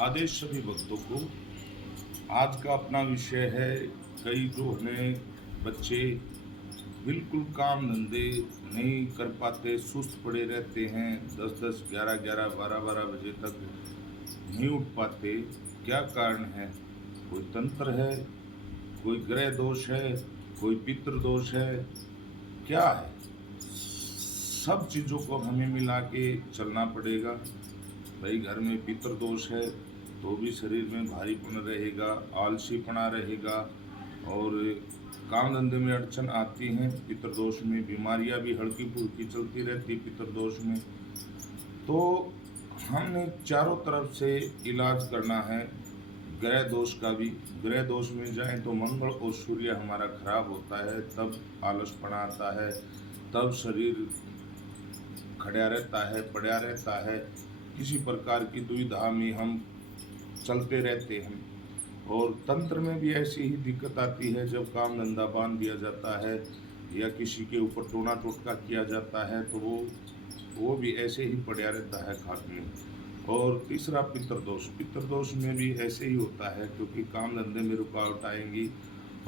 आदेश सभी भक्तों को। आज का अपना विषय है, कई जो हमें बच्चे बिल्कुल काम धंधे नहीं कर पाते, सुस्त पड़े रहते हैं, 10-10, 11-11, 12-12 बजे तक नहीं उठ पाते। क्या कारण है? कोई तंत्र है, कोई ग्रह दोष है, कोई पितृ दोष है, क्या है? सब चीज़ों को हमें मिला के चलना पड़ेगा। भाई घर में पितृ दोष है तो भी शरीर में भारीपन रहेगा, आलसीपना रहेगा और काम धंधे में अड़चन आती हैं। पितृ दोष में बीमारियां भी हल्की फुल्की चलती रहती पितृ दोष में। तो हमने चारों तरफ से इलाज करना है। ग्रह दोष का भी, ग्रह दोष में जाएं तो मंगल और सूर्य हमारा खराब होता है, तब आलसपना आता है, तब शरीर खड़ा रहता है, पड़ा रहता है, किसी प्रकार की दुविधा में हम चलते रहते हैं। और तंत्र में भी ऐसी ही दिक्कत आती है, जब काम धंधा बांध दिया जाता है या किसी के ऊपर टोना टोटका किया जाता है तो वो भी ऐसे ही पड़ा रहता है खाक में। और तीसरा पितृदोष, पितृदोष में भी ऐसे ही होता है, क्योंकि काम धंधे में रुकावट आएंगी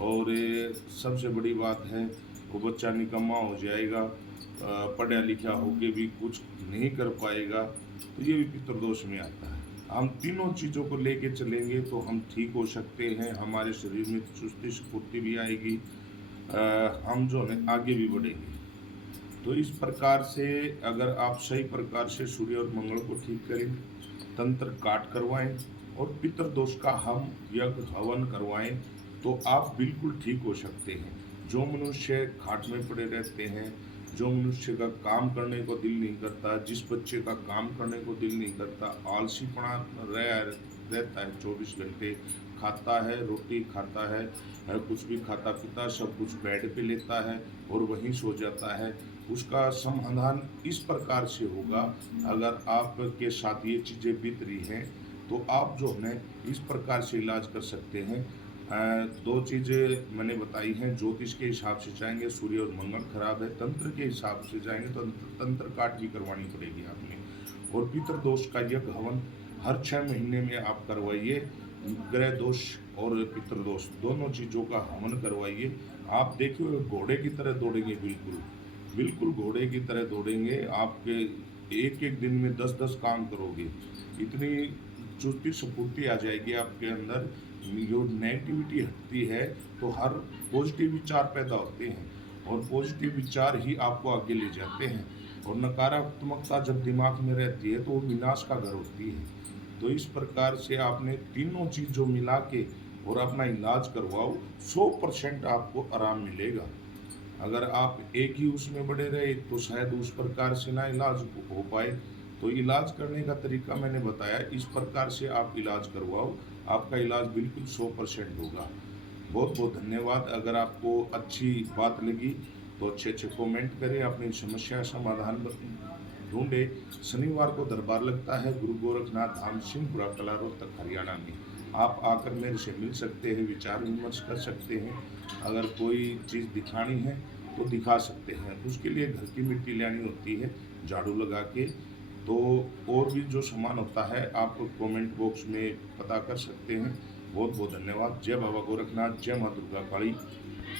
और सबसे बड़ी बात है वो बच्चा निकम्मा हो जाएगा, पढ़ा लिखा होके भी कुछ नहीं कर पाएगा, तो ये भी पितृदोष में आता है। हम तीनों चीज़ों को लेके चलेंगे तो हम ठीक हो सकते हैं, हमारे शरीर में चुस्ती स्फूर्ति भी आएगी, हम जो है आगे भी बढ़ेंगे। तो इस प्रकार से अगर आप सही प्रकार से सूर्य और मंगल को ठीक करें, तंत्र काट करवाएं और पितृदोष का हम यज्ञ हवन करवाएं, तो आप बिल्कुल ठीक हो सकते हैं। जो मनुष्य खाट में पड़े रहते हैं, जो मनुष्य का काम करने को दिल नहीं करता, जिस बच्चे का काम करने को दिल नहीं करता, आलसीपना रहता है 24 घंटे, खाता है, रोटी खाता है, कुछ भी खाता पीता सब कुछ बेड पे लेता है और वहीं सो जाता है, उसका समाधान इस प्रकार से होगा। अगर आपके साथ ये चीज़ें बीत रही हैं तो आप जो है इस प्रकार से इलाज कर सकते हैं। दो चीज़ें मैंने बताई हैं। ज्योतिष के हिसाब से जाएंगे सूर्य और मंगल खराब है, तंत्र के हिसाब से जाएंगे तो तंत्र काट भी करवानी पड़ेगी आपने। और पितृदोष का यज्ञ हवन हर 6 महीने में आप करवाइए। ग्रह दोष और पितृदोष दोनों चीज़ों का हवन करवाइए। आप देखिए घोड़े की तरह दौड़ेंगे, बिल्कुल बिल्कुल घोड़े की तरह दौड़ेंगे। आपके एक एक दिन में 10-10 काम करोगे, इतनी चुस्ती स्फूर्ति आ जाएगी आपके अंदर। जो नेगेटिविटी हटती है तो हर पॉजिटिव विचार पैदा होते हैं और पॉजिटिव विचार ही आपको आगे ले जाते हैं। और नकारात्मकता जब दिमाग में रहती है तो वो विनाश का घर होती है। तो इस प्रकार से आपने तीनों चीज़ जो मिला के और अपना इलाज करवाओ, 100% आपको आराम मिलेगा। अगर आप एक ही उसमें बड़े रहे तो शायद उस प्रकार से ना इलाज हो पाए। तो इलाज करने का तरीका मैंने बताया, इस प्रकार से आप इलाज करवाओ, आपका इलाज बिल्कुल 100% होगा। बहुत बहुत धन्यवाद। अगर आपको अच्छी बात लगी तो अच्छे अच्छे कमेंट करें, अपनी समस्या समाधान ढूंढे। शनिवार को दरबार लगता है गुरु गोरखनाथ धाम, सिंहपुरा कला रोहतक हरियाणा में। आप आकर मेरे से मिल सकते हैं, विचार विमर्श कर सकते हैं। अगर कोई चीज़ दिखानी है तो दिखा सकते हैं। उसके लिए घर की मिट्टी लानी होती है झाड़ू लगा के। तो और भी जो सामान होता है आप कमेंट बॉक्स में पता कर सकते हैं। बहुत बहुत धन्यवाद। जय बाबा गोरखनाथ, जय माँ दुर्गा काली।